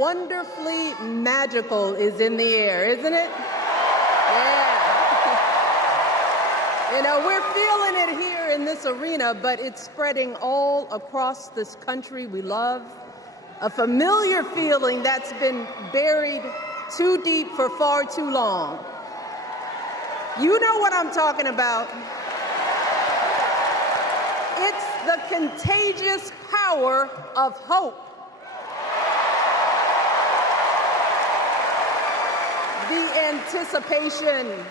wonderfully magical is in the air, isn't it? Yeah. You know, we're feeling it here in this arena, but it's spreading all across this country we love. A familiar feeling that's been buried too deep for far too long. You know what I'm talking about. It's the contagious power of hope. The anticipation,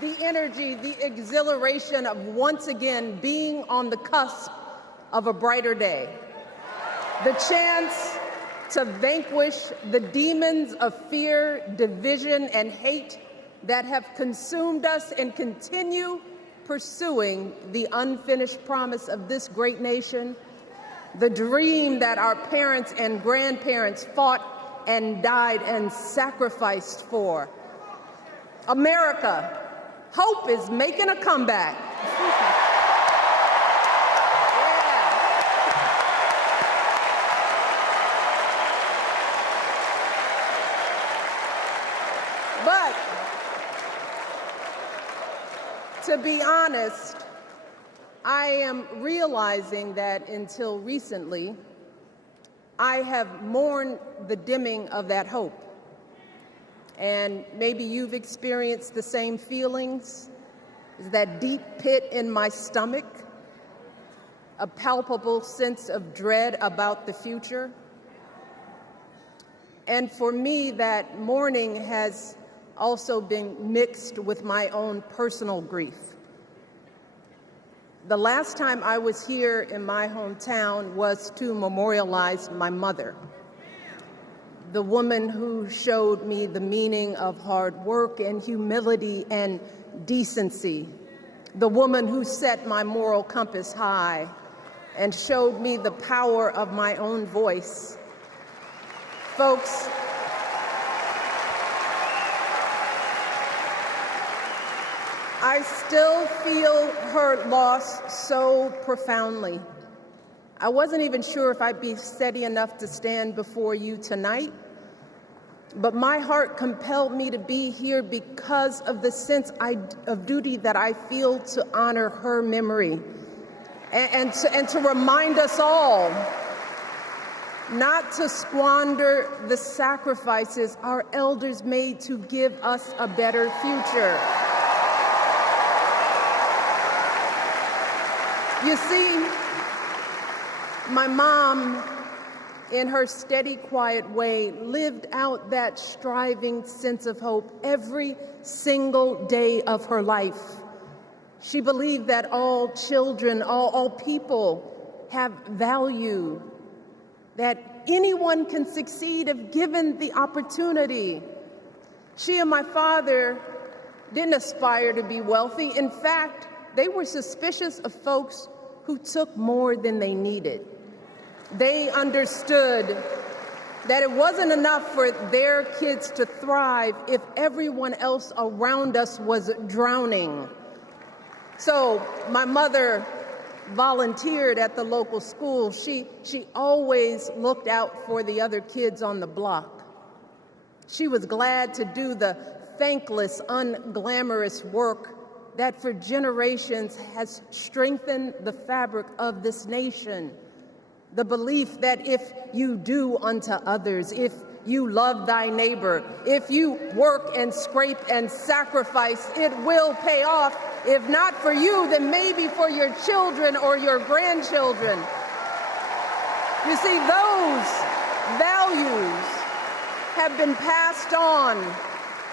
the energy, the exhilaration of once again being on the cusp of a brighter day. The chance to vanquish the demons of fear, division, and hate that have consumed us and continue pursuing the unfinished promise of this great nation, the dream that our parents and grandparents fought and died and sacrificed for. America, hope is making a comeback. But to be honest, I am realizing that until recently, I have mourned the dimming of that hope. And maybe you've experienced the same feelings. Is that deep pit in my stomach, a palpable sense of dread about the future. And for me, that mourning has also been mixed with my own personal grief. The last time I was here in my hometown was to memorialize my mother, the woman who showed me the meaning of hard work and humility and decency, the woman who set my moral compass high and showed me the power of my own voice. Folks, I still feel her loss so profoundly. I wasn't even sure if I'd be steady enough to stand before you tonight, but my heart compelled me to be here because of the sense of duty that I feel to honor her memory and to remind us all not to squander the sacrifices our elders made to give us a better future. You see, my mom, in her steady, quiet way, lived out that striving sense of hope every single day of her life. She believed that all children, all people have value, that anyone can succeed if given the opportunity. She and my father didn't aspire to be wealthy. In fact, they were suspicious of folks who took more than they needed. They understood that it wasn't enough for their kids to thrive if everyone else around us was drowning. So my mother volunteered at the local school. She always looked out for the other kids on the block. She was glad to do the thankless, unglamorous work that for generations has strengthened the fabric of this nation. The belief that if you do unto others, if you love thy neighbor, if you work and scrape and sacrifice, it will pay off. If not for you, then maybe for your children or your grandchildren. You see, those values have been passed on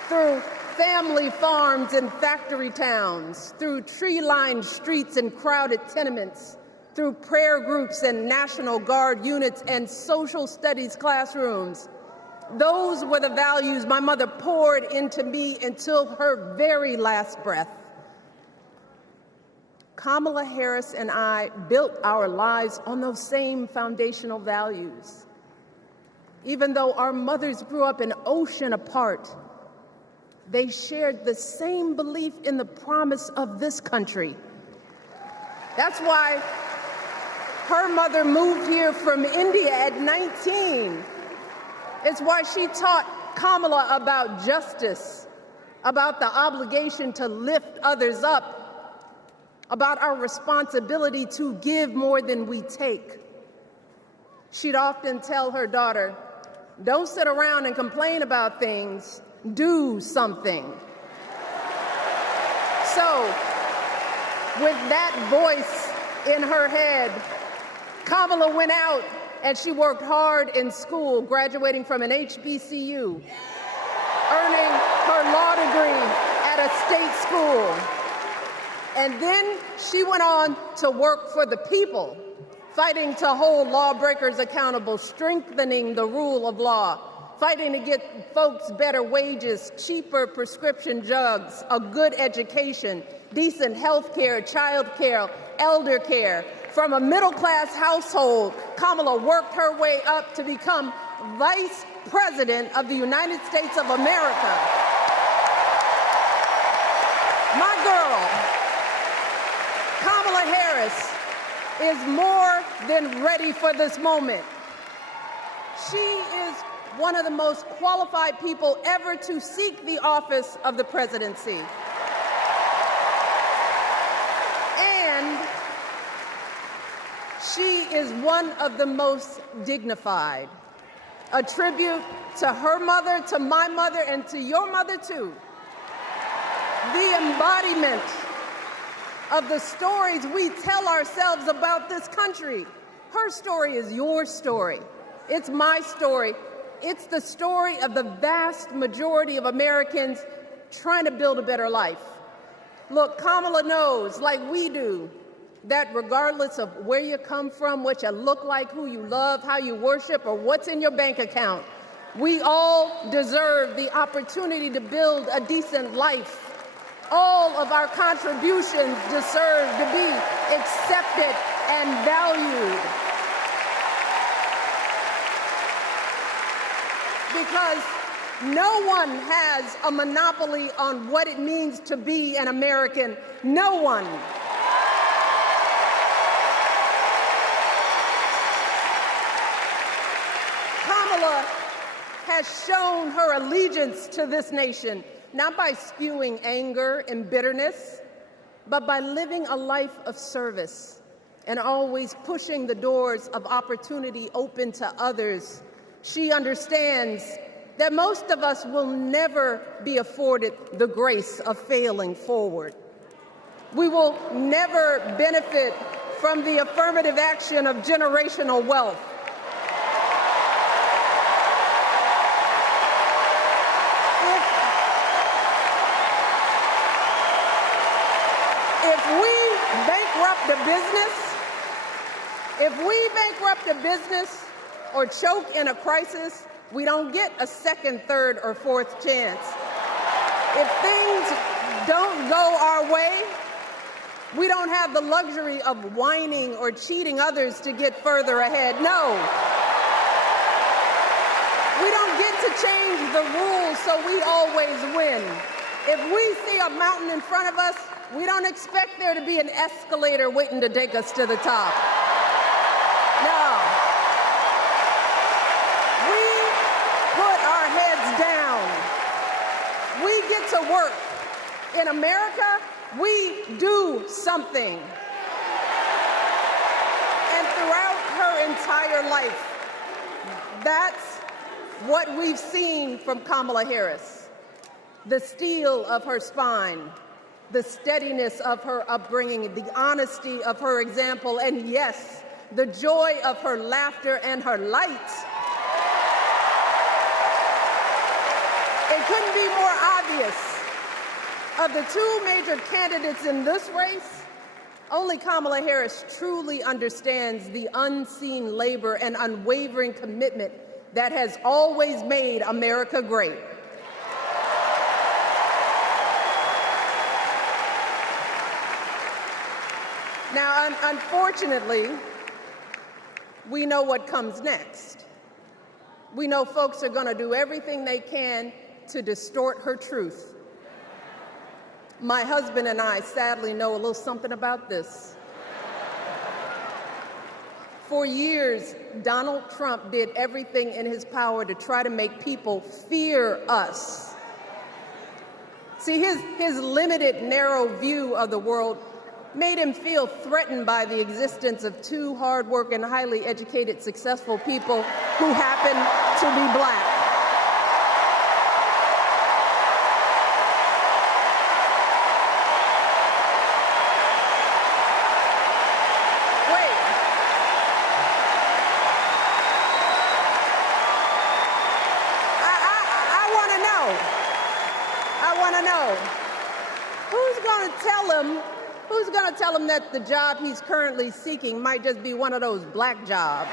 through family farms and factory towns, through tree-lined streets and crowded tenements, through prayer groups and National Guard units and social studies classrooms. Those were the values my mother poured into me until her very last breath. Kamala Harris and I built our lives on those same foundational values. Even though our mothers grew up an ocean apart, they shared the same belief in the promise of this country. That's why her mother moved here from India at 19 It's why she taught Kamala about justice, about the obligation to lift others up, about our responsibility to give more than we take. She'd often tell her daughter, "Don't sit around and complain about things, do something." So, with that voice in her head, Kamala went out and she worked hard in school, graduating from an HBCU, earning her law degree at a state school. And then she went on to work for the people, fighting to hold lawbreakers accountable, strengthening the rule of law, fighting to get folks better wages, cheaper prescription drugs, a good education, decent health care, child care, elder care. From a middle-class household, Kamala worked her way up to become Vice President of the United States of America. My girl, Kamala Harris, is more than ready for this moment. She is one of the most qualified people ever to seek the office of the presidency. And she is one of the most dignified. A tribute to her mother, to my mother, and to your mother too. The embodiment of the stories we tell ourselves about this country. Her story is your story. It's my story. It's the story of the vast majority of Americans trying to build a better life. Look, Kamala knows, like we do, that regardless of where you come from, what you look like, who you love, how you worship, or what's in your bank account, we all deserve the opportunity to build a decent life. All of our contributions deserve to be accepted and valued. Because no one has a monopoly on what it means to be an American. No one. Kamala has shown her allegiance to this nation, not by spewing anger and bitterness, but by living a life of service and always pushing the doors of opportunity open to others. She understands that most of us will never be afforded the grace of failing forward. We will never benefit from the affirmative action of generational wealth. If we bankrupt a business or choke in a crisis, we don't get a second, third, or fourth chance. If things don't go our way, we don't have the luxury of whining or cheating others to get further ahead. No. We don't get to change the rules so we always win. If we see a mountain in front of us, we don't expect there to be an escalator waiting to take us to the top. No. We put our heads down. We get to work. In America, we do something. And throughout her entire life, that's what we've seen from Kamala Harris. The steel of her spine, the steadiness of her upbringing, the honesty of her example, and yes, the joy of her laughter and her light. It couldn't be more obvious. Of the two major candidates in this race, only Kamala Harris truly understands the unseen labor and unwavering commitment that has always made America great. Now, unfortunately, we know what comes next. We know folks are going to do everything they can to distort her truth. My husband and I sadly know a little something about this. For years, Donald Trump did everything in his power to try to make people fear us. See, his limited, narrow view of the world made him feel threatened by the existence of two hard-working, highly educated, successful people who happen to be black. Who's going to tell him that the job he's currently seeking might just be one of those black jobs?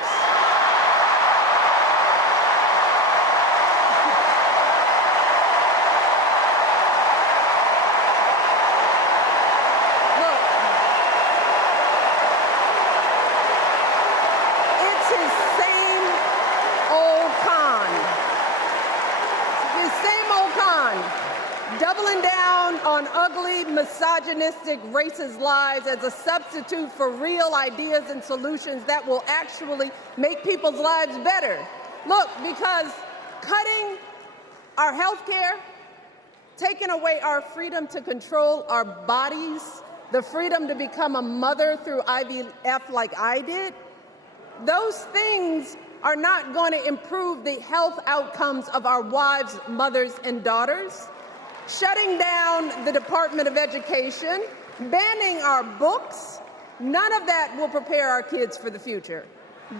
Look, it's his same old con. His same old con. Doubling down on ugly, misogynistic, racist lies as a substitute for real ideas and solutions that will actually make people's lives better. Look, because cutting our health care, taking away our freedom to control our bodies, the freedom to become a mother through IVF like I did, those things are not going to improve the health outcomes of our wives, mothers, and daughters. Shutting down the Department of Education, banning our books, none of that will prepare our kids for the future.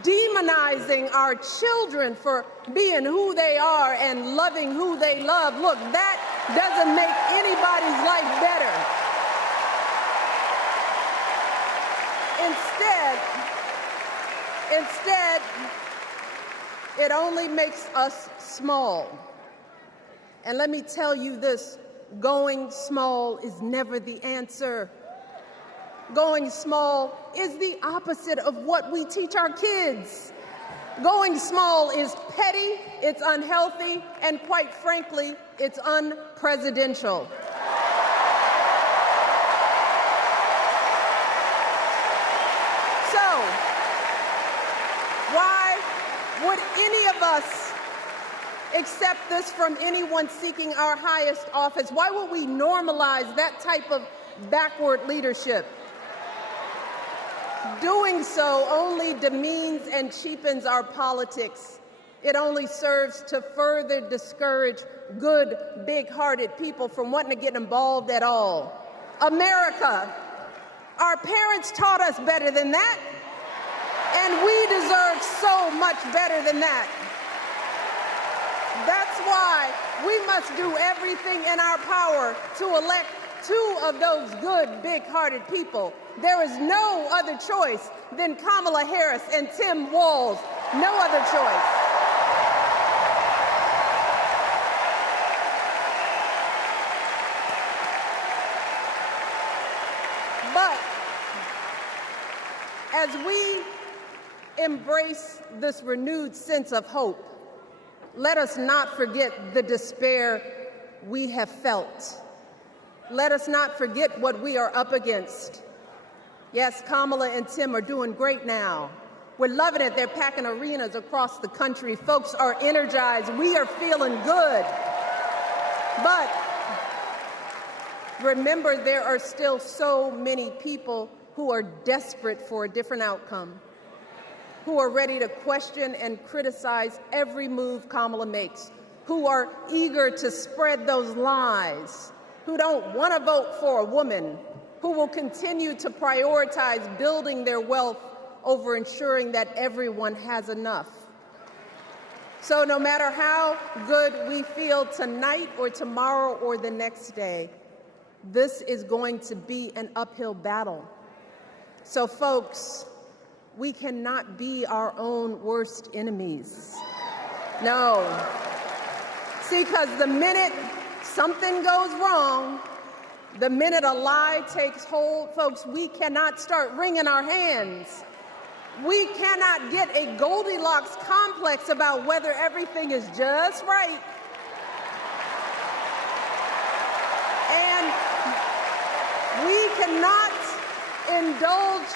Demonizing our children for being who they are and loving who they love, look, that doesn't make anybody's life better. Instead, it only makes us small. And let me tell you this, going small is never the answer. Going small is the opposite of what we teach our kids. Going small is petty, it's unhealthy, and quite frankly, it's unpresidential. So, why would any of us accept this from anyone seeking our highest office? Why would we normalize that type of backward leadership? Doing so only demeans and cheapens our politics. It only serves to further discourage good, big-hearted people from wanting to get involved at all. America, our parents taught us better than that, and we deserve so much better than that. That's why we must do everything in our power to elect two of those good, big-hearted people. There is no other choice than Kamala Harris and Tim Walz. No other choice. But as we embrace this renewed sense of hope, let us not forget the despair we have felt. Let us not forget what we are up against. Yes, Kamala and Tim are doing great now. We're loving it. They're packing arenas across the country. Folks are energized. We are feeling good. But remember, there are still so many people who are desperate for a different outcome, who are ready to question and criticize every move Kamala makes, who are eager to spread those lies, who don't want to vote for a woman, who will continue to prioritize building their wealth over ensuring that everyone has enough. So no matter how good we feel tonight or tomorrow or the next day, this is going to be an uphill battle. So folks, we cannot be our own worst enemies. No. See, because the minute something goes wrong, the minute a lie takes hold, folks, we cannot start wringing our hands. We cannot get a Goldilocks complex about whether everything is just right. And we cannot indulge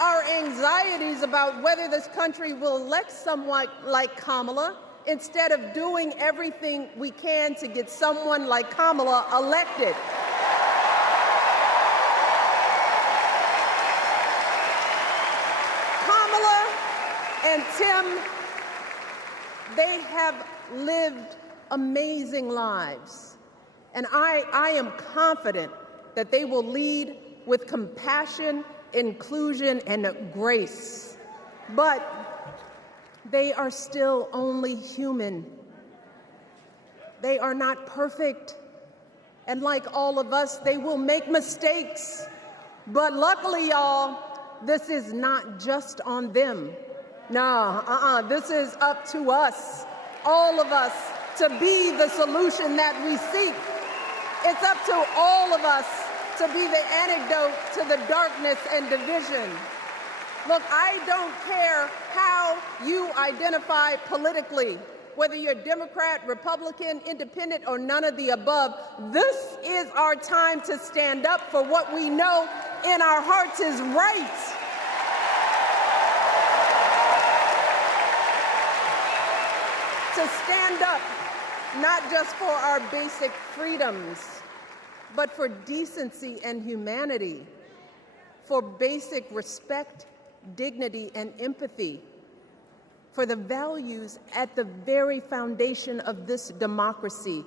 our anxieties about whether this country will elect someone like Kamala instead of doing everything we can to get someone like Kamala elected. Kamala and Tim, they have lived amazing lives, and I am confident that they will lead with compassion, inclusion, and grace. But they are still only human. They are not perfect. And like all of us, they will make mistakes. But luckily, y'all, this is not just on them. This is up to us, all of us, to be the solution that we seek. It's up to all of us to be the antidote to the darkness and division. Look, I don't care how you identify politically, whether you're Democrat, Republican, Independent, or none of the above. This is our time to stand up for what we know in our hearts is right. To stand up, not just for our basic freedoms, but for decency and humanity, for basic respect, dignity, and empathy, for the values at the very foundation of this democracy.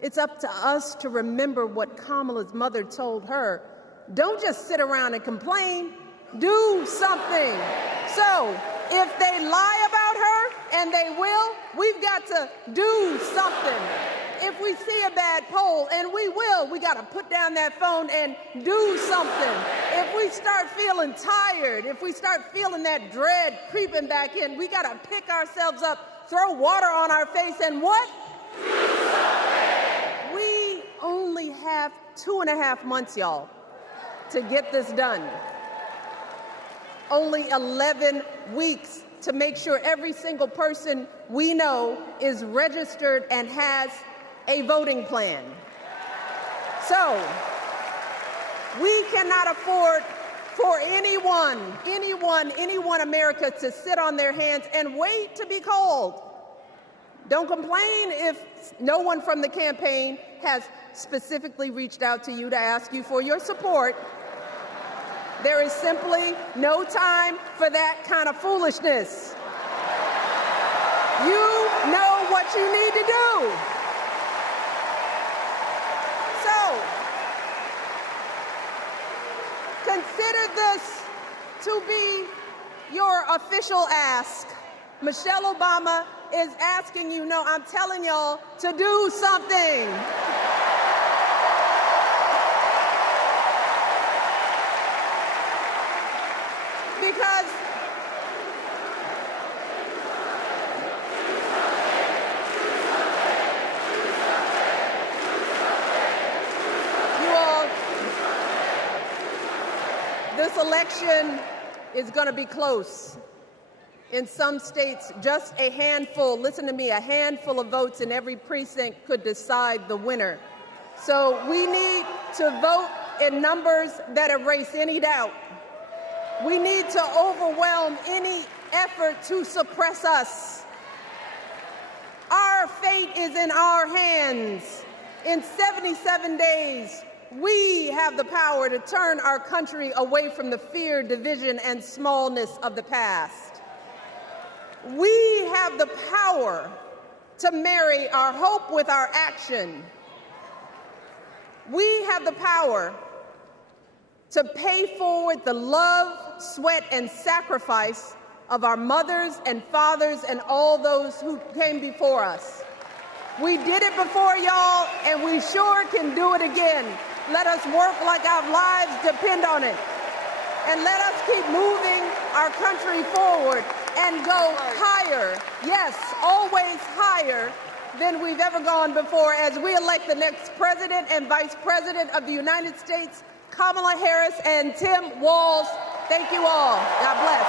It's up to us to remember what Kamala's mother told her. Don't just sit around and complain, do something. So if they lie about her, and they will, we've got to do something. If we see a bad poll, and we will, we got to put down that phone and do something. If we start feeling tired, if we start feeling that dread creeping back in, we got to pick ourselves up, throw water on our face, and what? We only have 2.5 months, y'all, to get this done. Only 11 weeks to make sure every single person we know is registered and has a voting plan. So we cannot afford for anyone America to sit on their hands and wait to be called. Don't complain if no one from the campaign has specifically reached out to you to ask you for your support. There is simply no time for that kind of foolishness. You know what you need to do. So, consider this to be your official ask. Michelle Obama is asking you, no, I'm telling y'all to do something. Because you all, this election is going to be close. In some states, just a handful, listen to me, a handful of votes in every precinct could decide the winner. So we need to vote in numbers that erase any doubt. We need to overwhelm any effort to suppress us. Our fate is in our hands. In 77 days, we have the power to turn our country away from the fear, division, and smallness of the past. We have the power to marry our hope with our action. We have the power to pay forward the love, sweat, and sacrifice of our mothers and fathers and all those who came before us. We did it before, y'all, and we sure can do it again. Let us work like our lives depend on it. And let us keep moving our country forward and go higher, yes, always higher than we've ever gone before as we elect the next President and Vice President of the United States, Kamala Harris and Tim Walz. Thank you all. God bless.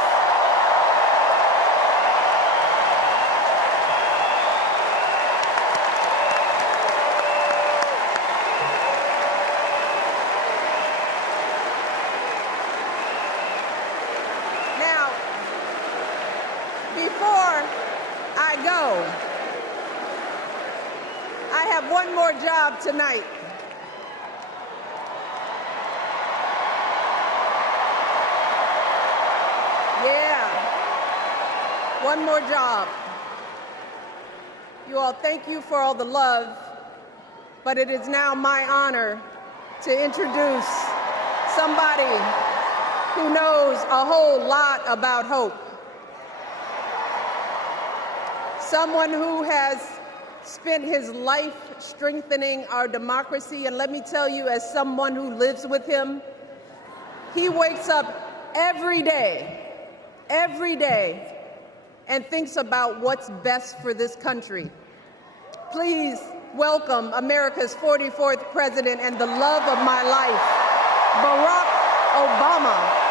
have one more job tonight. Yeah, one more job. You all, thank you for all the love, but it is now my honor to introduce somebody who knows a whole lot about hope. Someone who has spent his life strengthening our democracy, and let me tell you, as someone who lives with him, he wakes up every day, and thinks about what's best for this country. Please welcome America's 44th president and the love of my life, Barack Obama.